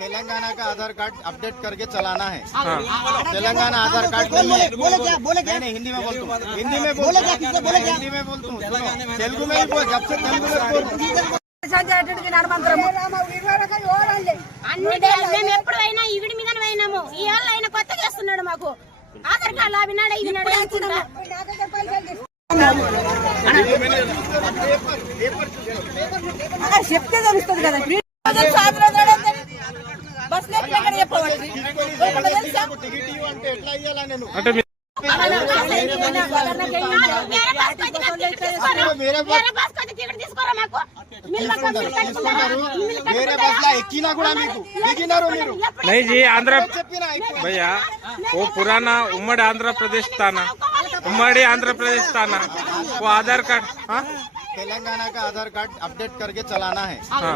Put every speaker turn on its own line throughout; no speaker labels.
तेलंगाना का आधार card update करके चलाना है
हाँ
तेलंगाना आधार कार्ड नहीं है बोले क्या बोले क्या नहीं हिंदी में बोलता हूँ हिंदी में बोले क्या बोले क्या हिंदी में बोलता हूँ सुनो, तेलुगु में ही बोल जब से तेलुगु में बोल
అన్ని డేలు మేము ఎప్పుడు అయినా ఈవిడి మీద పోయినాము ఈ ఏళ్ళు ఆయన కొత్తగా వేస్తున్నాడు మాకు ఆధార్ కార్డు అవినాడు ఇవినాడు అనుకుంటా
చెప్తే తెలుస్తుంది కదా బస్ ఎక్కడ చెప్పవచ్చు తెలుసా
టికెట్ ఇవ్వు అంటే ఎట్లా ఇయ్యాలా నేను
అంటే మీ-
వేరే బస్ కొద్ది తీసుకోరా
వేరే బస్
వేరే బస్ కొద్ది టికెట్ తీసుకోరా మాకు మిల్మక్క మిల్మక్క
తీసుకుంటారు వేరే బస్ లో ఎక్కినా కూడా మీకు దిగినారు మీరు
नहीं जी आंध्र
చెప్పినా అయిపోయింది.
भैया वो पुराना उम्मड़ आंध्र प्रदेश था ना उम्मड़ी आंध्र प्रदेश था ना वो आधार कार्ड हाँ
तेलंगाना का आधार कार्ड अपडेट करके चलाना है
हाँ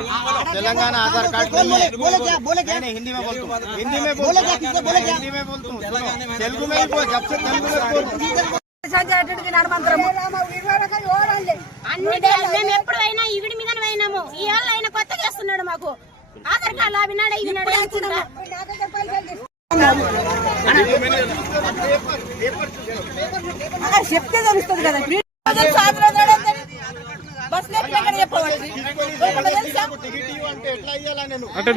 तेलंगाना आधार कार्ड नहीं है बोले क्या बोले क्या नहीं हिंदी में बोलता हूँ हिंदी में बोले क्या बोले क्या हिंदी में बोलता हूँ सुनो, तेलुगु में ही बोल जब से तेलुगु में बोल
అన్ని డేలు మేము ఎప్పుడు అయినా ఈవిడి మీద పోయినాము ఈ ఏళ్ళు ఆయన కొత్తగా వేస్తున్నాడు మాకు ఆధార్ కార్డు అవినాడు ఇవినాడు అనుకుంటా
చెప్తే తెలుస్తుంది కదా
అంటే